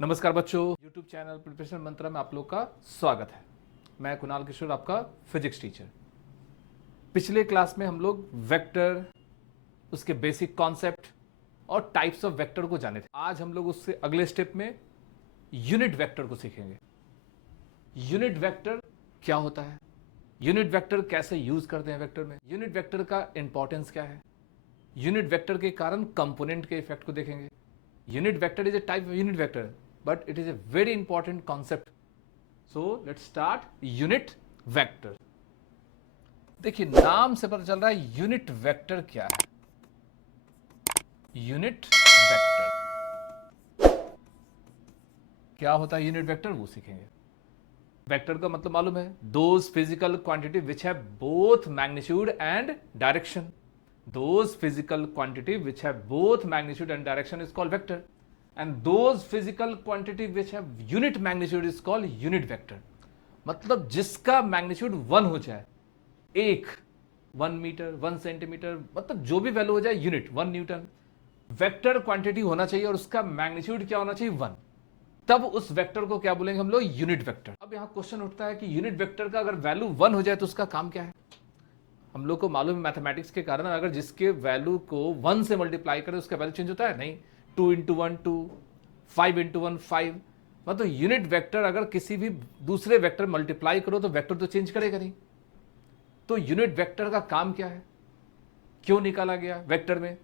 नमस्कार बच्चों, YouTube channel preparation मंत्रा में आप लोग का स्वागत है। मैं कुणाल किशोर, आपका फिजिक्स टीचर। पिछले क्लास में हम लोग वेक्टर, उसके बेसिक कॉन्सेप्ट और टाइप्स ऑफ वेक्टर को जाने थे। आज हम लोग उससे अगले स्टेप में यूनिट वेक्टर को सीखेंगे। यूनिट वेक्टर क्या होता है, यूनिट वेक्टर कैसे यूज करते हैं वेक्टर में, यूनिट वेक्टर का इंपॉर्टेंस क्या है, यूनिट वेक्टर के कारण कंपोनेंट के इफेक्ट को देखेंगे। Unit vector is a type of unit vector, but it is a very important concept. So let's start unit vector. देखिए, नाम से पता चल रहा है यूनिट वेक्टर क्या है। यूनिट वेक्टर क्या होता है, यूनिट वेक्टर वो सीखेंगे। वेक्टर का मतलब मालूम है, those physical quantity which have both magnitude and direction. Those physical quantity which have both magnitude and direction is called vector, and those physical quantity which have unit magnitude is called unit vector. मतलब जिसका magnitude 1 हो जाए, 1 metre 1 centimetre, मतलब जो भी value हो जाए unit 1 Newton, vector quantity होना चाहिए और उसका मैग्नीट्यूड क्या होना चाहिए 1, तब उस वेक्टर को क्या बोलेंगे हम लोग, यूनिट वेक्टर। अब यहां क्वेश्चन उठता है कि यूनिट वेक्टर का अगर वैल्यू 1 हो जाए तो उसका काम क्या है। हम लोग को मालूम है मैथमेटिक्स के कारण, अगर जिसके वैल्यू को 1 से मल्टीप्लाई करें उसका वैल्यू चेंज होता है, नहीं। 2 इंटू 1 2, 5 इंटू 1 5, मतलब यूनिट वेक्टर अगर किसी भी दूसरे वेक्टर मल्टीप्लाई करो तो वेक्टर तो चेंज करेगा नहीं। तो यूनिट वेक्टर का काम क्या है, क्यों निकाला गया वेक्टर में,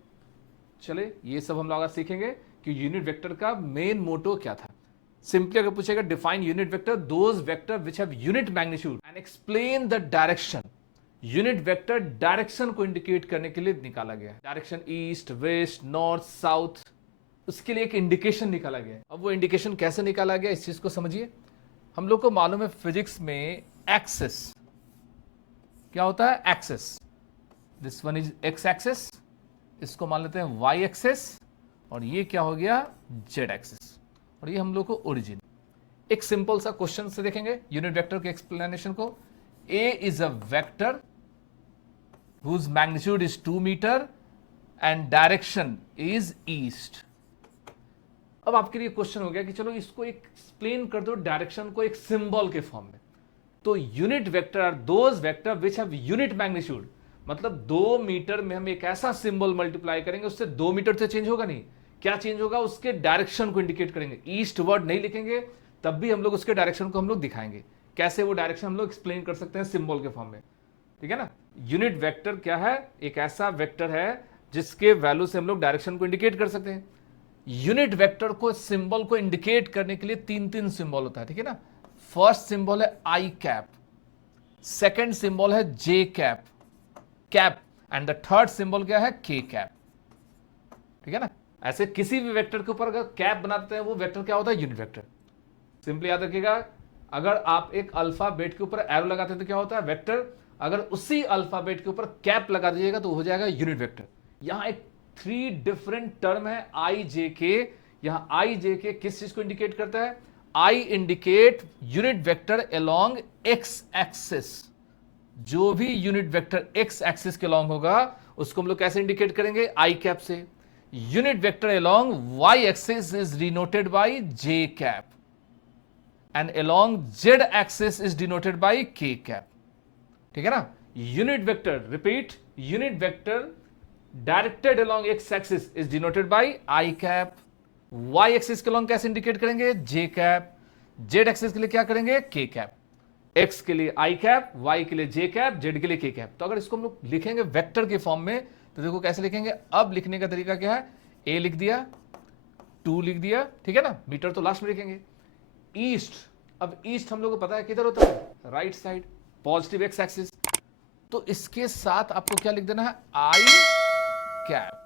चले ये सब हम लोग आज सीखेंगे कि यूनिट वेक्टर का मेन मोटो क्या था। सिंपली अगर पूछेगा define unit vector, those vector which have unit magnitude and explain the direction. Unit vector direction को इंडिकेट करने के लिए निकाला गया, direction east west north south, उसके लिए एक इंडिकेशन निकाला गया। अब वो इंडिकेशन कैसे निकाला गया, इस चीज को समझिए। हम लोग को मालूम है फिजिक्स में एक्सिस क्या होता है, axis, this one is x axis, इसको मान लेते हैं वाई एक्सिस, और ये क्या हो गया जेड एक्सिस, और ये हम लोग को ओरिजिन। एक सिंपल सा क्वेश्चन से देखेंगे यूनिट वेक्टर के एक्सप्लेनेशन को। A is a vector whose magnitude is 2 metre and direction is east। अब आपके लिए क्वेश्चन हो गया कि चलो इसको एक्सप्लेन कर दो डायरेक्शन को एक सिंबल के फॉर्म में। तो unit vector are those vector which have unit magnitude, मतलब 2 मीटर में हम एक ऐसा सिंबल मल्टीप्लाई करेंगे, उससे 2 मीटर से चेंज होगा नहीं, क्या चेंज होगा, उसके डायरेक्शन को इंडिकेट करेंगे। ईस्ट वर्ड नहीं लिखेंगे, तब भी हम लोग उसके डायरेक्शन को हम लोग दिखाएंगे, कैसे वो डायरेक्शन हम लोग एक्सप्लेन कर सकते हैं सिंबल के फॉर्म में, ठीक है ना। यूनिट वेक्टर क्या है, एक ऐसा वेक्टर है जिसके वैल्यू से हम लोग डायरेक्शन को इंडिकेट कर सकते हैं। यूनिट वेक्टर को सिंबल को इंडिकेट करने के लिए 3 सिंबल होता है, ठीक है ना। फर्स्ट सिंबल है आई कैप, सेकंड सिंबल है J cap cap, and the third symbol क्या है, के कैप, ठीक है ना। ऐसे किसी भी वेक्टर के ऊपर अगर कैप बनाते हैं वो वेक्टर क्या होता है, यूनिट वेक्टर। सिंपली याद रखिएगा, अगर आप एक अल्फाबेट के ऊपर एरो लगाते हैं तो क्या होता है, वेक्टर। अगर उसी अल्फाबेट के ऊपर कैप लगा दीजिएगा तो हो जाएगा यूनिट वेक्टर। यहां एक 3 डिफरेंट टर्म है आई जे के। यहां आई जे के किस चीज को इंडिकेट करता है, I indicate unit vector along x axis. जो भी यूनिट वेक्टर एक्स एक्सिस के अलोंग होगा उसको हम लोग कैसे इंडिकेट करेंगे, आई कैप से। Unit vector along Y axis is denoted by J cap, and along Z axis is denoted by K cap, ठीक है ना। Unit vector, repeat, unit vector directed along x axis is denoted by I cap. Y axis के along कैसे indicate करेंगे, जे cap. Z axis के लिए क्या करेंगे, के कैप। एक्स के लिए आई कैप, वाई के लिए जे कैप, जेड के लिए के कैप। तो अगर इसको हम लोग लिखेंगे वेक्टर के फॉर्म में तो देखो कैसे लिखेंगे। अब लिखने का तरीका क्या है, ए लिख दिया, 2 लिख दिया, ठीक है ना, मीटर तो लास्ट में लिखेंगे। ईस्ट, अब ईस्ट हम लोग को पता है किधर होता है, right side, positive x axis. तो इसके साथ आपको क्या लिख देना है, आई कैप।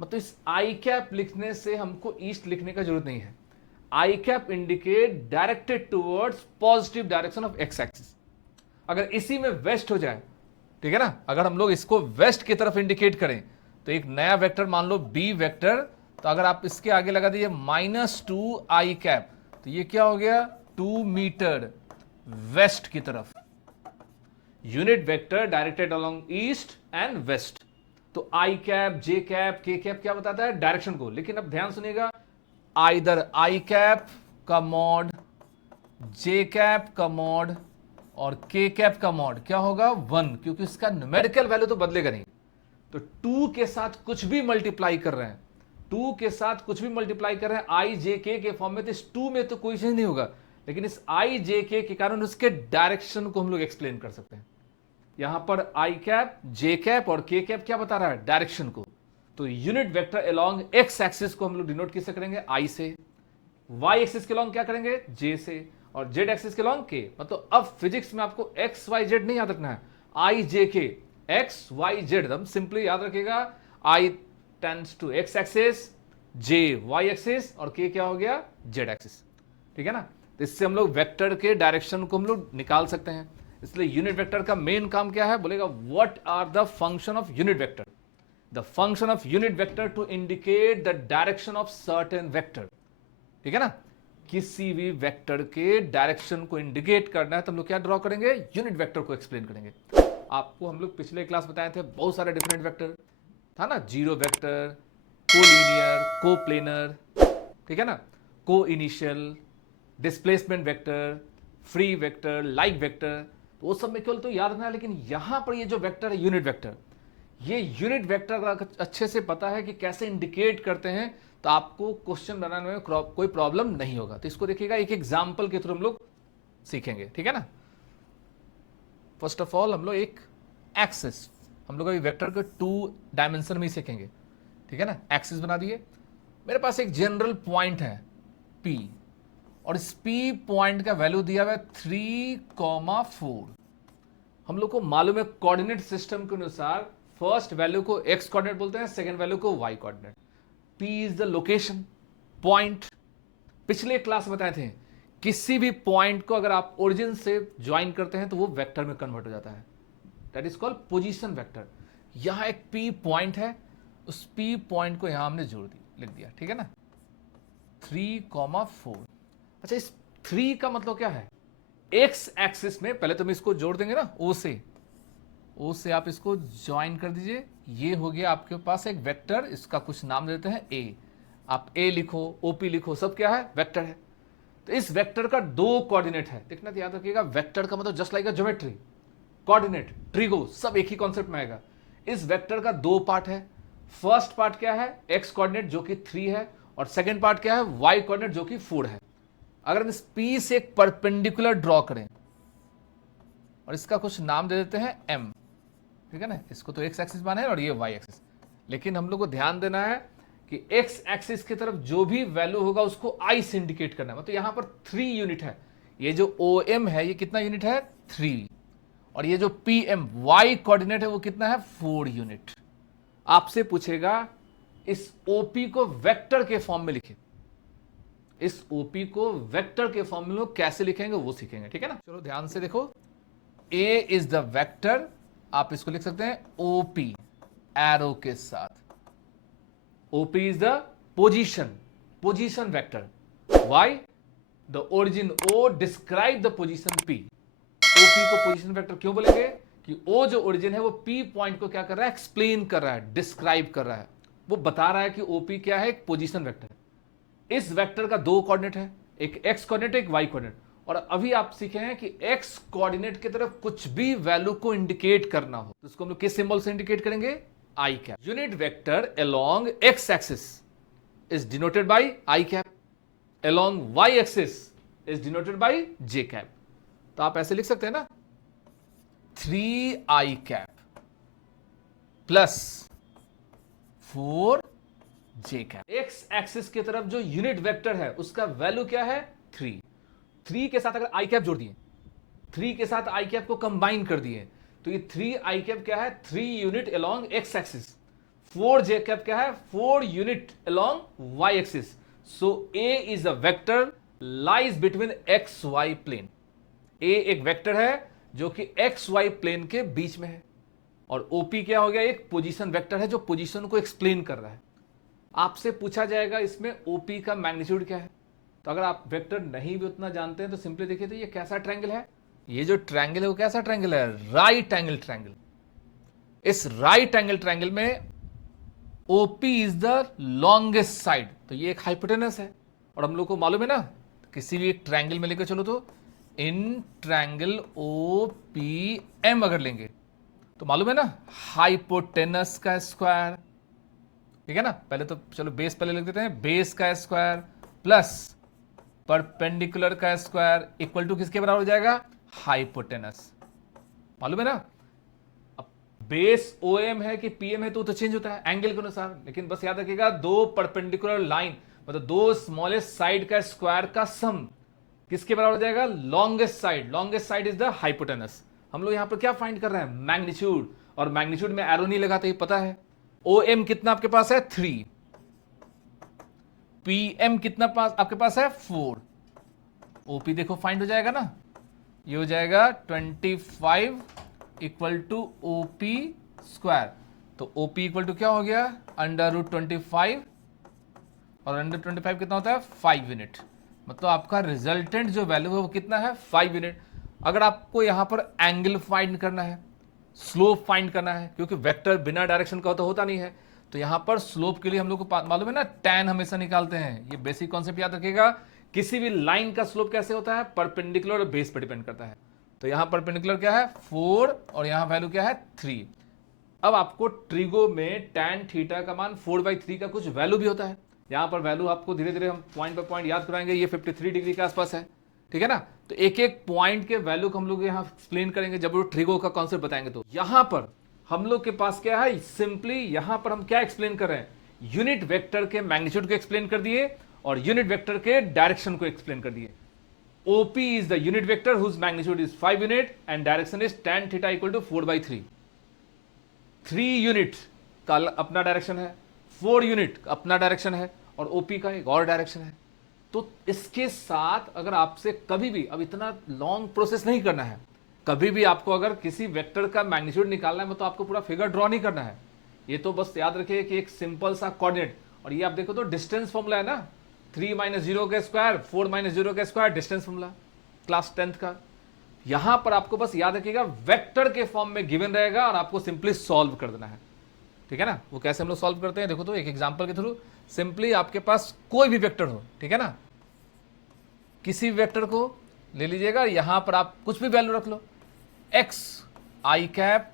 मतलब इस आई कैप लिखने से हमको ईस्ट लिखने का जरूरत नहीं है। I cap indicate directed towards positive direction of X axis. अगर इसी में वेस्ट हो जाए, ठीक है ना, अगर हम लोग इसको वेस्ट की तरफ इंडिकेट करें तो एक नया वेक्टर मान लो बी वेक्टर, तो अगर आप इसके आगे लगा दीजिए -2 आई कैप, तो ये क्या हो गया, 2 मीटर वेस्ट की तरफ। Unit vector directed along east and west. तो i cap, j cap, k cap क्या बताता है, डायरेक्शन को। लेकिन अब ध्यान सुनिएगा, आइदर आई कैप का मॉड, जे कैप का मॉड और के कैप का मॉड क्या होगा 1, क्योंकि इसका न्यूमेरिकल वैल्यू तो बदलेगा नहीं। तो 2 के साथ कुछ भी मल्टीप्लाई कर रहे हैं, 2 के साथ कुछ भी मल्टीप्लाई कर रहे हैं आई जे के फॉर्म में, तो इस 2 में तो कोई चेंज नहीं होगा, लेकिन इस आई जे के कारण उसके डायरेक्शन को हम लोग एक्सप्लेन कर सकते हैं। यहां पर आई कैप, जे कैप और के कैप क्या बता रहा है, डायरेक्शन को। तो unit vector along x axis को हम लोग डिनोट किससे करेंगे, आई से, वाई एक्सिस के लॉन्ग क्या करेंगे, जे से, और जेड एक्सिस के लॉन्ग के। मतलब अब फिजिक्स में आपको एक्स वाई जेड नहीं याद रखना है, I J K, X Y Z, एकदम सिंपली याद रखिएगा। I tends to X axis, J Y axis और के क्या हो गया, जेड एक्सिस। ठीक है ना। तो इससे हम लोग वेक्टर के डायरेक्शन को हम लोग निकाल सकते हैं। इसलिए यूनिट वेक्टर का मेन काम क्या है, बोलेगा what are the function of unit vector, the function of unit vector to indicate the direction of certain vector. ठीक है ना। किसी भी वेक्टर के डायरेक्शन को इंडिकेट करना है तो हम लोग क्या ड्रॉ करेंगे, यूनिट वेक्टर को एक्सप्लेन करेंगे। आपको हम लोग पिछले क्लास बताए थे बहुत सारे डिफरेंट वेक्टर था ना, जीरो वेक्टर, कोलिनियर, कोप्लेनर, ठीक है ना, को initial, displacement vector, free vector, like vector, वो सब में केवल तो याद रखना है। लेकिन यहां पर ये जो वेक्टर है यूनिट वेक्टर, ये यूनिट वेक्टर का अच्छे से पता है कि कैसे इंडिकेट करते हैं, तो आपको क्वेश्चन बनाने में कोई प्रॉब्लम नहीं होगा। तो इसको देखिएगा, एक एग्जांपल के थ्रू हम लोग सीखेंगे। ठीक है ना। फर्स्ट ऑफ ऑल हम लोग एक एक्सिस, हम लोग अभी वेक्टर के 2 डायमेंशन में ही सीखेंगे। ठीक है ना। एक्सिस बना दिए, मेरे पास एक जनरल पॉइंट है P, और इस P पॉइंट का वैल्यू दिया हुआ है 3,4। हम लोग को मालूम है कोऑर्डिनेट सिस्टम के अनुसार फर्स्ट वैल्यू को x कोऑर्डिनेट बोलते हैं, सेकंड वैल्यू को y coordinate. P is the location point. पिछले क्लास बताए थे किसी भी पॉइंट को अगर आप ओरिजिन से ज्वाइन करते हैं तो वो वेक्टर में कन्वर्ट हो जाता है, that is called position vector. यहां एक P पॉइंट है, उस P पॉइंट को यहां हमने जोड़ लिख दिया। ठीक है ना, 3,4। अच्छा, इस 3 का मतलब क्या है, एक्स एक्सिस में पहले तो हम इसको जोड़ देंगे ना, ओ से आप इसको ज्वाइन कर दीजिए। ये हो गया आपके पास एक वेक्टर, इसका कुछ नाम देते हैं ए। आप ए लिखो, ओपी लिखो, सब क्या है, वेक्टर है। तो इस वेक्टर का 2 कोऑर्डिनेट है, देखना याद रखिएगा। वेक्टर का मतलब जस्ट लाइक अ ज्योमेट्री, कोऑर्डिनेट, ट्रिगो, सब एक ही कॉन्सेप्ट में आएगा। इस वेक्टर का 2 पार्ट है। फर्स्ट पार्ट क्या है, एक्स कोऑर्डिनेट जो कि 3 है, और सेकेंड पार्ट क्या है, वाई कोऑर्डिनेट जो कि 4 है। अगर हम इस P से एक परपेंडिकुलर ड्रॉ करें और इसका कुछ नाम दे देते हैं M, ठीक है ना, इसको तो एक्स एक्सिस माने और ये वाई एक्सिस। लेकिन हम लोग को ध्यान देना है कि एक्स एक्सिस की तरफ जो भी वैल्यू होगा उसको I से इंडिकेट करना है। मतलब यहां पर 3 यूनिट है। ये जो OM है ये कितना यूनिट है, 3, और ये जो PM Y कोऑर्डिनेट है वो कितना है, 4 यूनिट। आपसे पूछेगा इस OP को वेक्टर के फॉर्म में लिखे, इस OP को वेक्टर के फॉर्म में लोग कैसे लिखेंगे वो सीखेंगे। ठीक है ना। चलो ध्यान से देखो, A इज द वेक्टर, आप इसको लिख सकते हैं OP एरो के साथ। OP is the position vector. Why? The origin O describe the position P। OP को पोजीशन वेक्टर क्यों बोलेंगे कि O जो ओरिजिन है वो P पॉइंट को क्या कर रहा है, एक्सप्लेन कर रहा है, डिस्क्राइब कर रहा है, वो बता रहा है कि OP क्या है, एक पोजीशन वेक्टर। इस वेक्टर का 2 कोऑर्डिनेट है, एक x कोऑर्डिनेट, एक y कोऑर्डिनेट। और अभी आप सीखे हैं कि x कोऑर्डिनेट की तरफ कुछ भी वैल्यू को इंडिकेट करना हो तो उसको हम लोग किस सिंबल से इंडिकेट करेंगे, i cap. Unit vector along x axis is denoted bye i cap, along y axis is denoted bye j cap. तो आप ऐसे लिख सकते हैं ना, 3i cap plus 4 j cap. X axis की तरफ जो यूनिट वेक्टर है उसका वैल्यू क्या है, 3 के साथ अगर i कैप जोड़ दिए, 3 के साथ i कैप को कंबाइन कर दिए, तो ये 3i कैप क्या है, 3 unit along x axis. 4 j cap क्या है, 4 unit along y axis. So a is a vector lies between x y plane. a एक वेक्टर है जो कि एक्स वाई प्लेन के बीच में है, और OP क्या हो गया, एक पोजीशन वेक्टर है जो पोजीशन को एक्सप्लेन कर रहा है। आपसे पूछा जाएगा इसमें OP का मैग्नीट्यूड क्या है, तो अगर आप वेक्टर नहीं भी उतना जानते हैं तो सिंपली देखिए, तो ये कैसा ट्रायंगल है, ये जो ट्रायंगल है वो कैसा ट्रायंगल है, राइट एंगल ट्रायंगल। इस राइट एंगल ट्रायंगल में OP is the longest side, तो ये एक हाइपोटेनस है, और हम लोग को मालूम है ना, किसी भी एक ट्रायंगल में लेकर चलो तो in triangle O P M अगर लेंगे तो मालूम है ना, हाइपोटेनस का स्क्वायर, ठीक है ना। पहले तो चलो बेस पहले लिख देते हैं, बेस का स्क्वायर प्लस परपेंडिकुलर का स्क्वायर इक्वल टू किसके बराबर हो जाएगा, हाइपोटेनस। मालूम है ना, अब बेस ओ एम है कि पी एम है तो चेंज होता है एंगल के अनुसार, लेकिन बस याद रखिएगा दो परपेंडिकुलर लाइन मतलब दो स्मॉलेस्ट साइड का स्क्वायर का सम किसके बराबर हो जाएगा, longest side. Longest side is the hypotenuse. हम लोग यहां पर क्या फाइंड कर रहे हैं, मैग्नीट्यूड, और मैग्नीट्यूड में एरो नहीं लगाते, ही पता है। ओ एम कितना आपके पास है 3, पी एम कितना पास आपके पास है 4, ओपी देखो फाइंड हो जाएगा ना, ये हो जाएगा 25 इक्वल टू ओपी स्क्वायर। तो ओपी इक्वल टू क्या हो गया, अंडर रूट 25, और अंडर 25 कितना होता है 5 यूनिट। मतलब आपका रिजल्टेंट जो वैल्यू है वो कितना है 5 यूनिट। अगर आपको यहां पर एंगल फाइंड करना है, स्लोप फाइंड करना है, क्योंकि वेक्टर बिना डायरेक्शन का तो होता नहीं है, तो यहां पर स्लोप के लिए हम लोग को मालूम है ना, tan हमेशा निकालते हैं। ये बेसिक कॉन्सेप्ट याद रखिएगा। किसी भी लाइन का स्लोप कैसे होता है, परपेंडिकुलर और बेस पर डिपेंड करता है। तो यहां परपेंडिकुलर क्या है 4 और यहां वैल्यू क्या है 3। अब आपको ट्रिगो में tan थीटा का मान 4/3 का कुछ वैल्यू भी होता है। यहां पर वैल्यू आपको धीरे धीरे हम पॉइंट बाय पॉइंट याद कराएंगे। ये 53 डिग्री के आसपास है, ठीक है ना। तो एक एक पॉइंट के वैल्यू को हम लोग यहां एक्सप्लेन करेंगे जब वो ट्रिगो का कॉन्सेप्ट बताएंगे। तो यहां पर हम लोग के पास क्या है, सिंपली यहां पर हम क्या एक्सप्लेन कर रहे हैं, यूनिट वेक्टर के मैग्नीट्यूड को एक्सप्लेन कर दिए और यूनिट वेक्टर के डायरेक्शन को एक्सप्लेन कर दिए। OP is the unit vector whose magnitude is 5 unit and direction is tan theta equal to 4/3। 3 unit का अपना डायरेक्शन है, 4 यूनिट अपना डायरेक्शन है, और ओपी का एक और डायरेक्शन है। तो इसके साथ अगर आपसे कभी भी, अब इतना लॉन्ग प्रोसेस नहीं करना है, कभी भी आपको अगर किसी वेक्टर का मैग्नीट्यूड निकालना है तो आपको पूरा फिगर ड्रॉ नहीं करना है। ये तो बस याद रखिए कि एक सिंपल सा कोऑर्डिनेट, और ये आप देखो तो डिस्टेंस फॉर्मूला है ना, 3 - 0 का स्क्वायर 4 - 0 का square, distance formula class 10th का। यहां पर आपको बस याद रखिएगा वेक्टर के फॉर्म में गिवन रहेगा और आपको सिंपली सॉल्व कर देना है, ठीक है ना। वो कैसे हम लोग सॉल्व करते हैं देखो तो, एक एग्जांपल के थ्रू। सिंपली आपके पास कोई भी वेक्टर हो, ठीक है ना, किसी वेक्टर को ले लीजिएगा, यहां पर आप कुछ भी वैल्यू रख लो, x i cap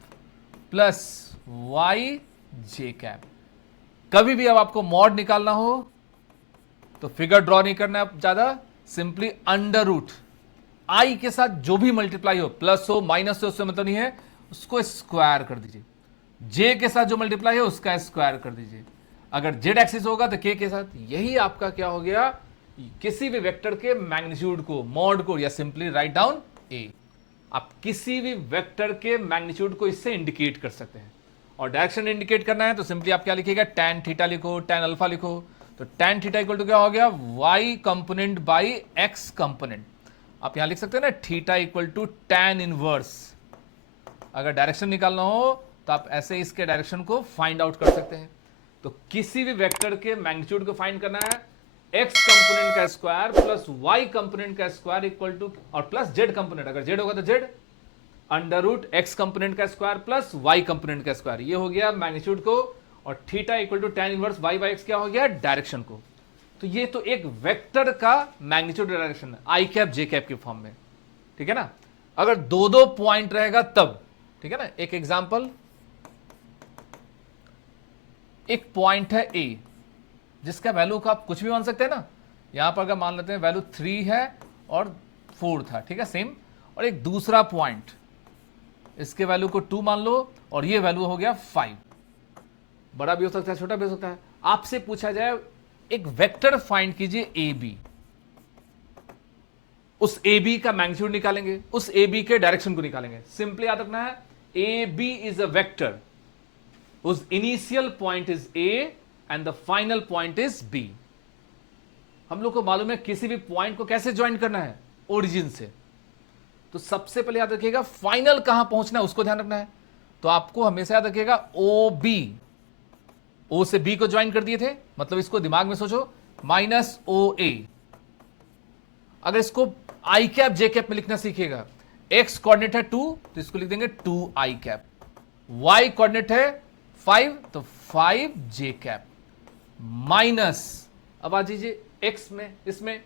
plus y j cap. कभी भी अब आपको मॉड निकालना हो तो फिगर ड्रॉ नहीं करना है ज्यादा, सिंपली अंडर रूट आई के साथ जो भी मल्टीप्लाई हो, प्लस हो माइनस हो, उससे मतलब नहीं है, उसको स्क्वायर कर दीजिए। जे के साथ जो मल्टीप्लाई है उसका स्क्वायर कर दीजिए। अगर जेड एक्सिस होगा तो के के साथ। यही आपका क्या हो गया, किसी भी वेक्टर के मैग्नीट्यूड को, मॉड को, या सिंपली राइट डाउन ए। आप किसी भी वेक्टर के मैग्नीट्यूड को इससे इंडिकेट कर सकते हैं। और डायरेक्शन इंडिकेट करना है तो सिंपली आप क्या लिखिएगा, tan थीटा लिखो, tan अल्फा लिखो। तो tan थीटा इक्वल टू क्या हो गया, y component by x component. आप यहां लिख सकते हैं ना, theta equal to tan inverse. अगर डायरेक्शन निकालना हो तो आप ऐसे इसके डायरेक्शन को फाइंड आउट कर सकते हैं। तो किसी भी वेक्टर के मैग्नीट्यूड को फाइंड करना है, x कंपोनेंट का स्क्वायर प्लस y कंपोनेंट का स्क्वायर इक्वल टू, और प्लस z कंपोनेंट, अगर z होगा तो z, under root x component का स्क्वायर प्लस y कंपोनेंट का स्क्वायर। ये हो गया मैग्नीट्यूड को, और theta equal to tan inverse y by x क्या हो गया, डायरेक्शन को। तो ये तो एक वेक्टर का मैग्नीट्यूड डायरेक्शन है, आई कैप जे कैप के फॉर्म में, ठीक है ना। अगर दो दो पॉइंट रहेगा तब, ठीक है ना। एक एग्जांपल, एक पॉइंट है ए जिसका वैल्यू का आप कुछ भी मान सकते हैं ना। यहां पर अगर मान लेते हैं वैल्यू 3 है और 4 था, ठीक है, सेम। और एक दूसरा पॉइंट, इसके वैल्यू को 2 मान लो और ये वैल्यू हो गया 5। बड़ा भी हो सकता है, छोटा भी हो सकता है। आपसे पूछा जाए एक वेक्टर फाइंड कीजिए ए बी, उस ए बी का मैग्नीट्यूड निकालेंगे, उस ए बी के डायरेक्शन को निकालेंगे। सिंपली याद रखना है, A B is a vector whose initial point is A and the final point is B। हम लोग को मालूम है किसी भी पॉइंट को कैसे ज्वाइन करना है, ओरिजिन से। तो सबसे पहले याद रखिएगा फाइनल कहां पहुंचना है उसको ध्यान रखना है। तो आपको हमेशा याद रखिएगा ओ बी, ओ से बी को ज्वाइन कर दिए थे, मतलब इसको दिमाग में सोचो, माइनस ओ ए। अगर इसको आई कैप जे कैप में लिखना सीखिएगा, एक्स कोऑर्डिनेट है 2 तो इसको लिख देंगे 2 आई कैप, वाई कोऑर्डिनेट है 5 तो 5 जे कैप, माइनस, अब आ जाइए एक्स में, इसमें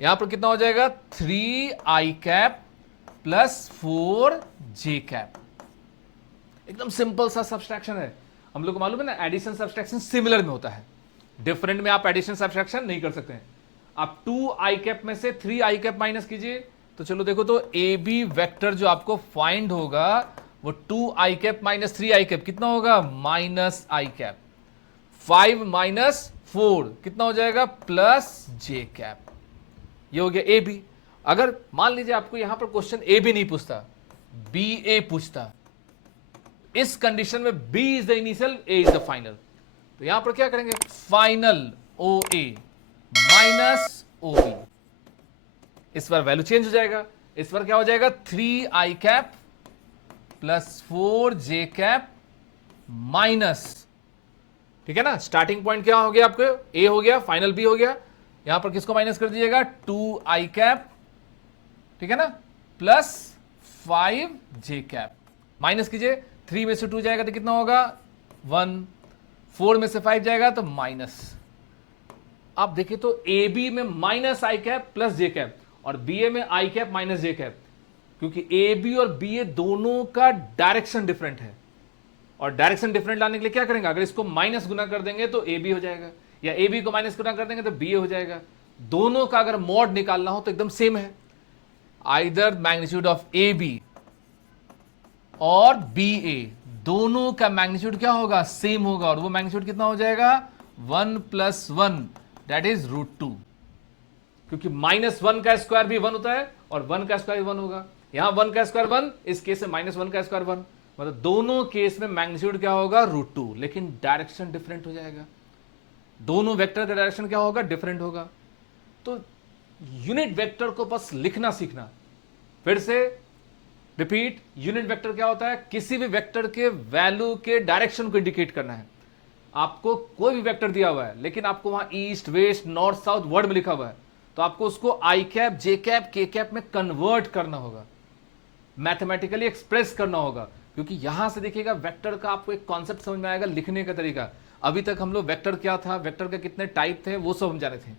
यहां पर कितना हो जाएगा 3i cap plus 4j cap. एकदम सिंपल सा सब्सट्रैक्शन है। हम लोग को मालूम है ना, एडिशन सब्सट्रैक्शन सिमिलर में होता है, डिफरेंट में आप एडिशन सब्सट्रैक्शन नहीं कर सकते हैं। आप 2i कैप में से 3i कैप माइनस कीजिए, तो चलो देखो तो ए बी वेक्टर जो आपको फाइंड होगा वो 2i cap minus 3i cap कितना होगा माइनस i कैप। 5 माइनस 4 कितना हो जाएगा प्लस j कैप। ये हो गया ए बी। अगर मान लीजिए आपको यहां पर क्वेश्चन ए बी नहीं पूछता, बी ए पूछता, इस कंडीशन में b is the initial, a is the final, तो यहां पर क्या करेंगे फाइनल ओ ए माइनस ओ बी। इस बार वैल्यू चेंज हो जाएगा, इस बार क्या हो जाएगा 3i cap plus 4j cap minus, ठीक है ना। स्टार्टिंग पॉइंट क्या हो गया आपको a हो गया, फाइनल b हो गया, यहां पर किसको माइनस कर दीजिएगा 2i कैप, ठीक है ना, प्लस 5j कैप माइनस कीजिए। 3 में से 2 जाएगा तो कितना होगा 1, 4 में से 5 जाएगा तो माइनस। आप देखिए तो ए बी में माइनस आई कैप प्लस जे कैप और बी ए में आई कैप माइनस जे कैप, क्योंकि ए बी और बी ए दोनों का डायरेक्शन डिफरेंट है, और डायरेक्शन डिफरेंट लाने के लिए क्या करेंगे, अगर इसको माइनस गुना कर देंगे तो ए बी हो जाएगा, या ए बी को माइनस गुना कर देंगे तो बी ए हो जाएगा। दोनों का अगर मॉड निकालना हो तो एकदम सेम है, either magnitude of A B और बी ए, दोनों का मैग्नीट्यूड क्या होगा सेम होगा, और वो मैग्नीट्यूड कितना हो जाएगा 1 प्लस 1 दैट इज √2, क्योंकि -1 का स्क्वायर भी 1 होता है और 1 का स्क्वायर भी 1 होगा। यहां 1 का स्क्वायर 1, इस केस में -1 का स्क्वायर 1, मतलब दोनों केस में मैग्नीट्यूड क्या होगा √2, लेकिन डायरेक्शन डिफरेंट हो जाएगा। दोनों वेक्टर का डायरेक्शन क्या होगा डिफरेंट होगा। तो यूनिट वेक्टर को बस लिखना सीखना। फिर से रिपीट, यूनिट वेक्टर क्या होता है, किसी भी वेक्टर के वैल्यू के डायरेक्शन को इंडिकेट करना है। आपको कोई भी वेक्टर दिया हुआ है लेकिन आपको वहां east west north south word में लिखा हुआ है, तो आपको उसको आई cap j cap k cap में कन्वर्ट करना होगा, मैथमेटिकली एक्सप्रेस करना होगा, क्योंकि यहां से देखिएगा वेक्टर का आपको एक कॉन्सेप्ट समझ में आएगा, लिखने का तरीका। अभी तक हम लोग वेक्टर क्या था, वेक्टर के कितने टाइप थे, वो सब हम जाने थे।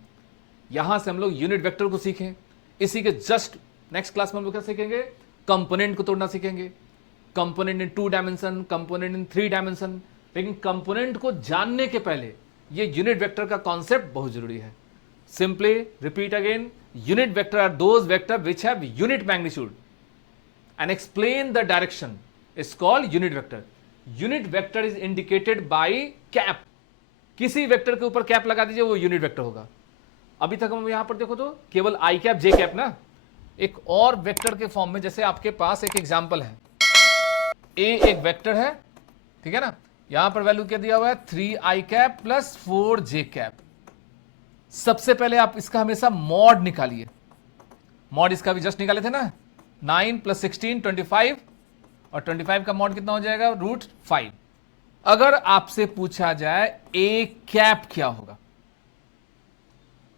यहां से हम लोग यूनिट वेक्टर को सीखें। इसी के जस्ट नेक्स्ट क्लास में हम लोग क्या सीखेंगे, कंपोनेंट को तोड़ना सीखेंगे, component in 2 dimension, component in 3 dimension. लेकिन कंपोनेंट को जानने के पहले ये यूनिट वेक्टर का कॉन्सेप्ट बहुत जरूरी है। Simply repeat again, unit vector are those vector which have unit magnitude and explain the direction is called unit vector. Unit vector is indicated by cap. किसी वेक्टर के ऊपर कैप लगा दीजिए वो यूनिट वेक्टर होगा। अभी तक हम यहां पर देखो तो केवल आई कैप जे कैप ना, एक और वेक्टर के फॉर्म में, जैसे आपके पास एक एग्जांपल है, ए एक वेक्टर है, ठीक है ना, यहां पर वैल्यू क्या दिया हुआ है 3i cap plus 4j cap. सबसे पहले आप इसका हमेशा मॉड निकालिए, मॉड इसका भी जस्ट निकाले थे ना, 9 + 16 25, और 25 का मॉड कितना हो जाएगा √5। अगर आपसे पूछा जाए ए कैप क्या होगा,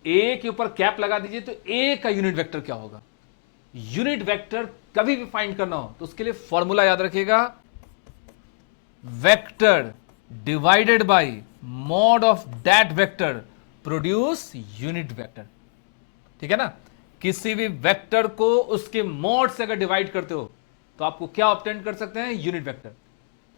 ए के ऊपर कैप लगा दीजिए तो ए का यूनिट वेक्टर क्या होगा। यूनिट वेक्टर कभी भी फाइंड करना हो तो उसके लिए फॉर्मूला याद रखिएगा, vector divided by mod of that vector produce unit vector, ठीक है ना। किसी भी वेक्टर को उसके मॉड से अगर डिवाइड करते हो तो आपको क्या ऑब्टेन कर सकते हैं, यूनिट वेक्टर।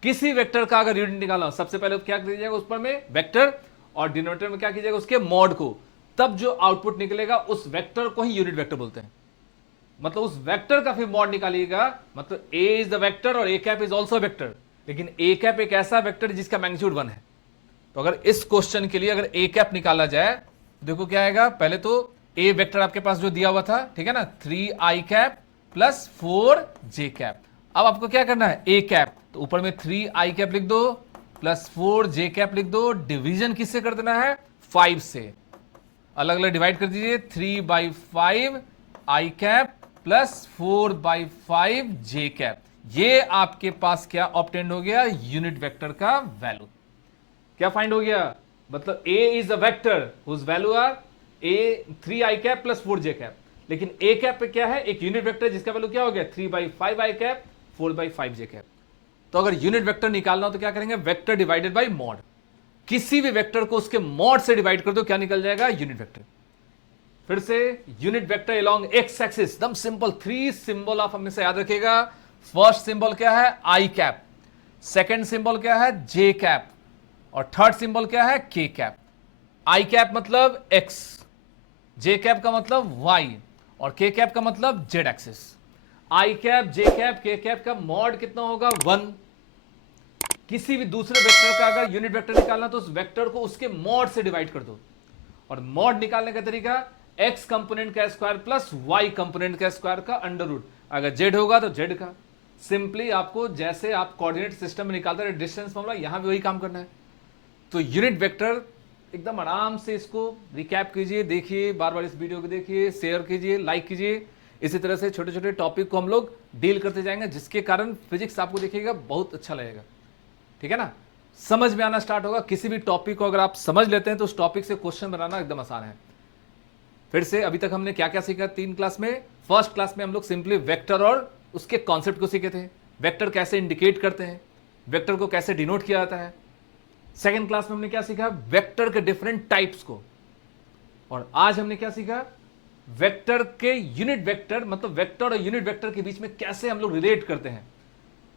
किसी वेक्टर का अगर यूनिट निकालना हो सबसे पहले क्या कीजिएगा, उस पर में वेक्टर, और डिनोमिनेटर में क्या कीजिएगा उसके मॉड को, तब जो आउटपुट निकलेगा उस वेक्टर को ही यूनिट वेक्टर बोलते हैं। मतलब उस वेक्टर का फिर मॉड निकालिएगा, मतलब ए इज द वेक्टर और A cap is also vector, लेकिन ए कैप एक ऐसा वेक्टर जिसका मैग्नीट्यूड 1 है। तो अगर इस क्वेश्चन के लिए अगर ए कैप निकाला जाए, देखो क्या आएगा, पहले तो ए वेक्टर आपके पास जो दिया हुआ था, ठीक है ना, 3i cap plus 4j cap. अब आपको क्या करना है, ए कैप, तो ऊपर में 3i कैप लिख दो प्लस 4j कैप लिख दो। डिवीजन किससे कर देना है, 5 से, अलग अलग डिवाइड कर दीजिए, 3/5 i cap plus 4/5 j cap. ये आपके पास क्या ऑब्टेन्ड हो गया, यूनिट वेक्टर का वैल्यू। क्या फाइंड हो गया, मतलब a is a vector whose value are a 3i cap plus 4j cap. लेकिन a कैप पे क्या है, एक यूनिट वेक्टर जिसका वैल्यू क्या हो गया 3/5i कैप 4/5j कैप। तो अगर यूनिट वेक्टर निकालना हो तो क्या करेंगे, वेक्टर डिवाइडेड बाय मॉड। किसी भी वेक्टर को उसके मॉड से डिवाइड कर दो, क्या निकल जाएगा, यूनिट वेक्टर। फिर से unit vector along x axis, एकदम सिंपल। 3 सिंबल आप हमेशा याद रखिएगा। फर्स्ट सिंबल क्या है? आई कैप, सेकेंड सिंबल क्या है? जे कैप, और थर्ड सिंबल क्या है? के कैप। आई कैप मतलब एक्स, जे कैप का मतलब वाई, और के कैप का मतलब जेड एक्सिस। आई cap, j cap, k cap का मॉड कितना होगा? 1। किसी भी दूसरे वेक्टर का अगर यूनिट वेक्टर निकालना तो उस वेक्टर को उसके मॉड से डिवाइड कर दो, और मॉड निकालने का तरीका x कंपोनेंट का स्क्वायर प्लस y कंपोनेंट का स्क्वायर का अंडर रूट, अगर z होगा तो z का। सिंपली आपको जैसे आप कोऑर्डिनेट सिस्टम में निकालते हैं डिस्टेंस फॉर्मूला, यहां भी वही काम करना है। तो यूनिट वेक्टर एकदम आराम से इसको रिकैप कीजिए, देखिए, बार बार इस वीडियो को देखिए, शेयर कीजिए, लाइक कीजिए। इसी तरह से छोटे छोटे टॉपिक को हम लोग डील करते जाएंगे, जिसके कारण फिजिक्स आपको देखिएगा बहुत अच्छा लगेगा। ठीक है ना? समझ में आना स्टार्ट होगा। किसी भी टॉपिक को अगर आप समझ लेते हैं तो उस टॉपिक से क्वेश्चन बनाना एकदम आसान है। फिर से अभी तक हमने क्या क्या सीखा 3 क्लास में? फर्स्ट क्लास में हम लोग सिंपली वेक्टर और उसके कॉन्सेप्ट को सीखे थे, वेक्टर कैसे इंडिकेट करते हैं, वेक्टर को कैसे डिनोट किया जाता है। सेकेंड क्लास में हमने क्या सीखा? वेक्टर के डिफरेंट टाइप्स को। और आज हमने क्या सीखा? वेक्टर के यूनिट वेक्टर, मतलब वेक्टर और यूनिट वेक्टर के बीच में कैसे हम लोग रिलेट करते हैं।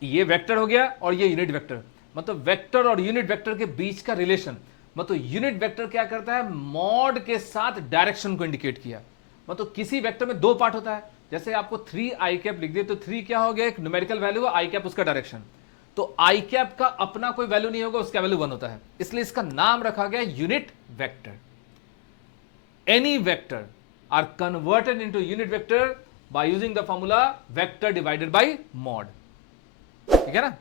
ये वेक्टर हो गया और ये यूनिट वेक्टर, मतलब वेक्टर और यूनिट वेक्टर के बीच का रिलेशन। मतलब यूनिट वेक्टर क्या करता है? मॉड के साथ डायरेक्शन को इंडिकेट किया। मतलब किसी वेक्टर में 2 पार्ट होता है। जैसे आपको 3 आई कैप लिख दिए तो 3 क्या हो गया? एक न्यूमेरिकल वैल्यू है, आई कैप उसका डायरेक्शन। तो आई कैप का अपना कोई वैल्यू नहीं होगा, उसका वैल्यू 1 होता है, इसलिए इसका नाम रखा गया unit vector. Any vector are converted into unit vector by using the formula vector divided by mod. ठीक है ना?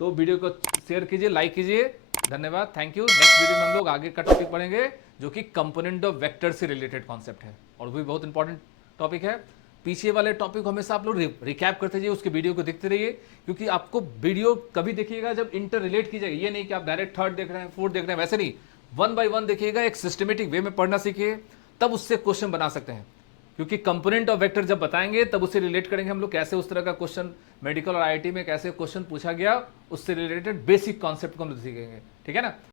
तो वीडियो को शेयर कीजिए, लाइक कीजिए। धन्यवाद, थैंक यू। नेक्स्ट वीडियो में हम लोग आगे का टॉपिक पढ़ेंगे जो कि कंपोनेंट ऑफ वेक्टर से रिलेटेड कॉन्सेप्ट है, और वो भी बहुत इंपॉर्टेंट टॉपिक है। पीछे वाले टॉपिक हमेशा आप लोग रिकैप करते जाइए, उसके वीडियो को देखते रहिए, क्योंकि आपको वीडियो कभी देखिएगा जब इंटर रिलेट की जाएगी। ये नहीं कि आप डायरेक्ट थर्ड देख रहे हैं, फोर्थ देख रहे हैं, वैसे नहीं। 1 बाय 1 देखिएगा, एक सिस्टमेटिक वे में पढ़ना सीखिए, तब उससे क्वेश्चन बना सकते हैं। क्योंकि कंपोनेंट ऑफ वेक्टर जब बताएंगे तब उससे रिलेट करेंगे हम लोग, कैसे उस तरह का क्वेश्चन मेडिकल और आईआईटी में कैसे क्वेश्चन पूछा गया, उससे रिलेटेड बेसिक कॉन्सेप्ट को हम सीखेंगे। ठीक है ना?